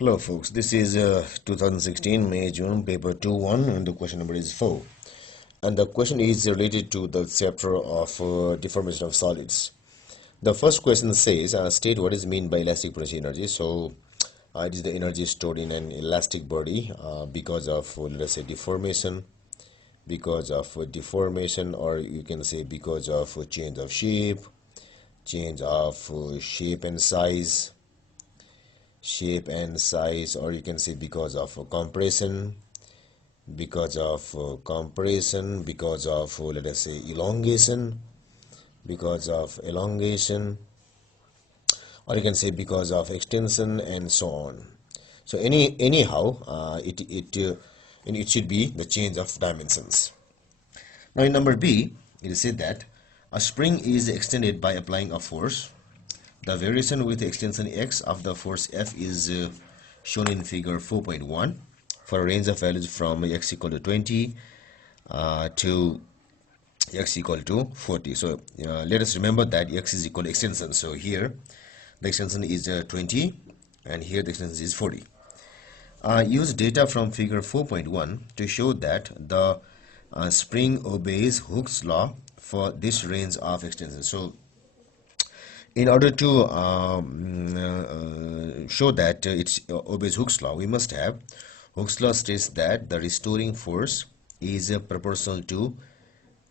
Hello folks, this is 2016 May June paper 2-1 and the question number is 4, and the question is related to the chapter of deformation of solids. The first question says state what is meant by elastic potential energy. So it is the energy stored in an elastic body because of let us say deformation, or you can say because of change of shape and size, or you can say because of compression, because of let us say elongation, or you can say because of extension, and so on. So anyhow it should be the change of dimensions. Now in number B, it is said that a spring is extended by applying a force. The variation with extension x of the force F is shown in figure 4.1 for a range of values from x equal to 20 to x equal to 40. So let us remember that x is equal to extension. So here the extension is 20 and here the extension is 40. Use data from figure 4.1 to show that the spring obeys Hooke's law for this range of extension. So in order to show that it obeys Hooke's law, we must have Hooke's law states that the restoring force is proportional to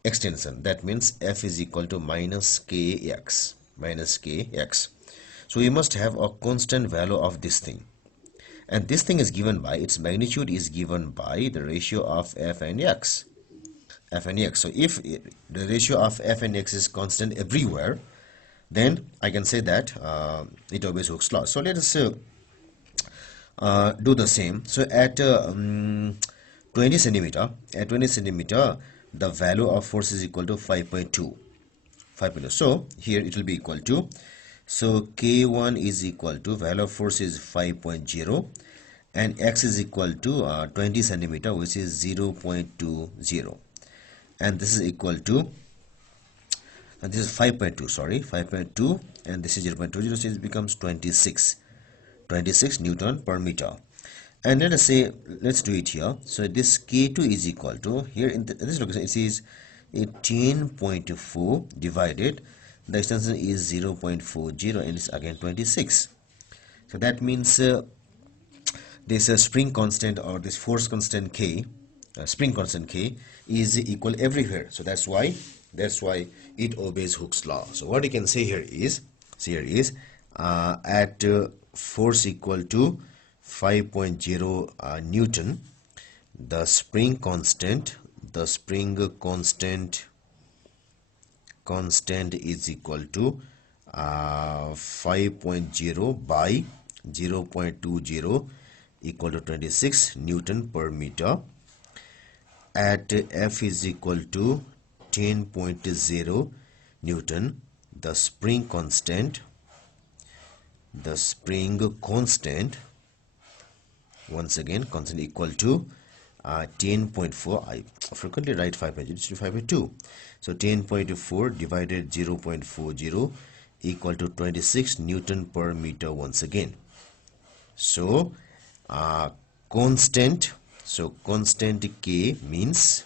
extension. That means F is equal to minus kx. So we must have a constant value of this thing, and this thing is given by its magnitude is given by the ratio of F and X. So if the ratio of F and X is constant everywhere, then I can say that it obeys Hooke's law. So let us do the same. So at 20 centimeter, the value of force is equal to 5.2. So here it will be equal to, so K1 is equal to value of force is 5.0 and X is equal to 20 centimeter, which is 0.20, and this is equal to, and this is 5.2, sorry, 5.2, and this is 0.20, so it becomes 26 Newton per meter. And let us say, let's do it here. So this K2 is equal to, here in this location it is 18.4 divided, the extension is 0.40 and it's again 26. So that means this spring constant, or this force constant K, spring constant K is equal everywhere. So that's why it obeys Hooke's law. So what you can say here is, at force equal to 5.0 Newton, the spring constant is equal to 5.0 by 0.20 equal to 26 Newton per meter. At F is equal to 10.0 Newton, the spring constant, once again constant, equal to 10.4. I frequently write 5.0, it's 5.2. So 10.4 divided 0.40 equal to 26 Newton per meter once again. So constant K means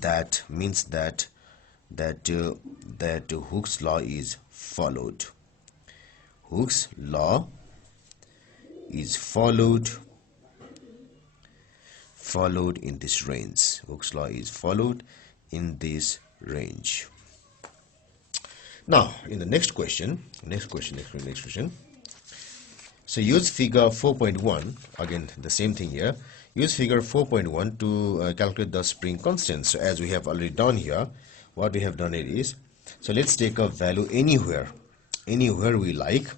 that Hooke's law is followed. Hooke's law is followed in this range. Hooke's law is followed in this range. Now in the next question. So use figure 4.1, again the same thing here. Use figure 4.1 to calculate the spring constant. So as we have already done here, what we have done it is, so let's take a value anywhere we like.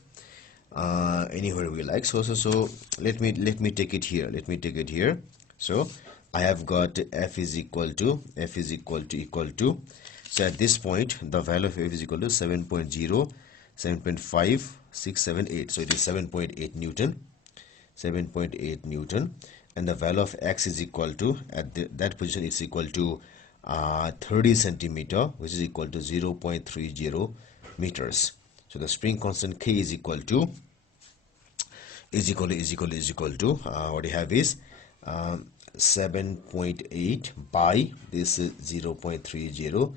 So let me take it here. So I have got F is equal to, so at this point the value of F is equal to 7.0, 7.5, 6, 7, 8. So it is 7.8 Newton, and the value of X is equal to, at that position it's equal to 30 centimeter, which is equal to 0.30 meters. So the spring constant K is equal to, is equal to what you have is 7.8 by this is 0.30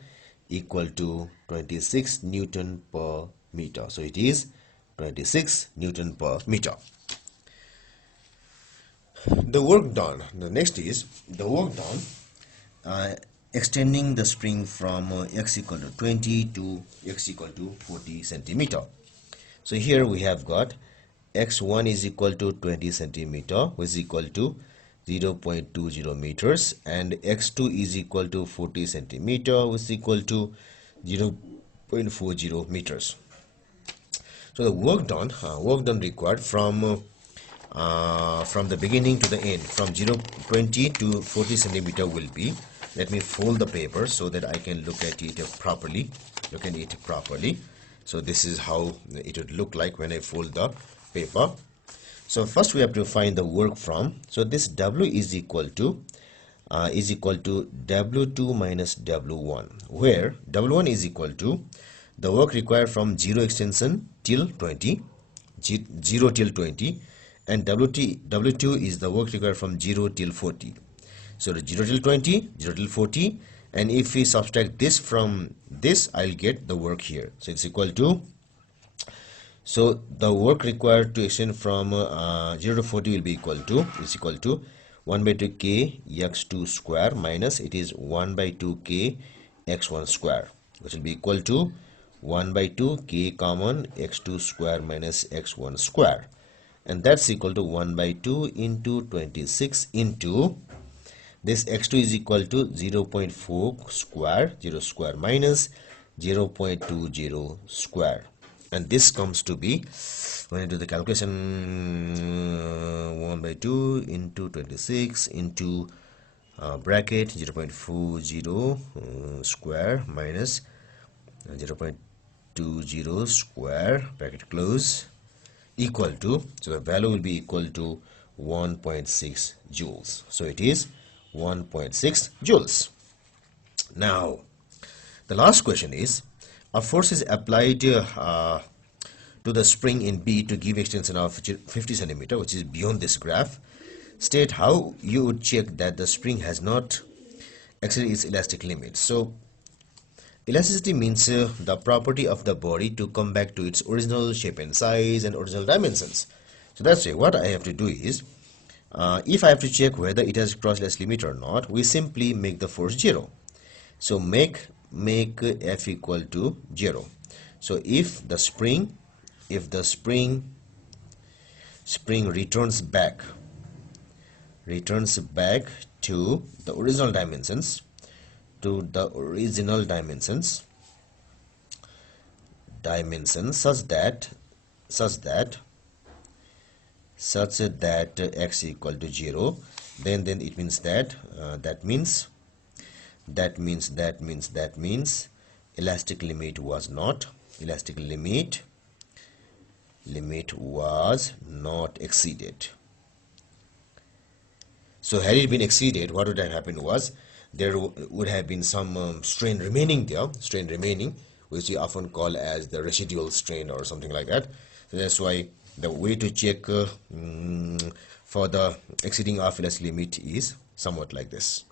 equal to 26 Newton per meter. So it is 26 Newton per meter. The work done. The next is the work done extending the spring from x equal to 20 to x equal to 40 centimeter. So here we have got x1 is equal to 20 centimeter, which is equal to 0.20 meters, and x2 is equal to 40 centimeter, which is equal to 0.40 meters. So the work done required from the beginning to the end, from 0.20 to 40 centimeter will be, let me fold the paper so that I can look at it properly. So this is how it would look like when I fold the paper. So first we have to find the work from. So this W is equal to W2 minus W1, where W1 is equal to the work required from 0 extension till 20, 0 till 20, and W2 is the work required from 0 till 40. So 0 till 20, 0 till 40, and if we subtract this from this, I'll get the work here. So it's equal to, so the work required to extend from 0 to 40 will be equal to, is equal to 1 by 2 k x2 square minus, it is 1 by 2 k x1 square, which will be equal to 1 by 2 k common x2 square minus x1 square, and that's equal to 1 by 2 into 26 into this x2 is equal to 0.4 square, 0 square minus 0.20 square, and this comes to be, when I do the calculation, 1 by 2 into 26 into bracket 0.40 square minus 0.20 square, bracket close, equal to, so the value will be equal to 1.6 joules. So it is 1.6 joules. Now the last question is, a force is applied to the spring in B to give extension of 50 centimeter, which is beyond this graph. State how you would check that the spring has not exceeded its elastic limit. So elasticity means the property of the body to come back to its original shape and size and original dimensions. So that's why what I have to do is, if I have to check whether it has crossed elastic limit or not, we simply make the force 0. So make F equal to 0. So if the spring returns back to the original dimensions, such that x equal to 0, then it means that that means elastic limit was not exceeded. So had it been exceeded, what would have happened was there would have been some strain remaining, which we often call as the residual strain or something like that. So that's why the way to check for the exceeding of elastic limit is somewhat like this.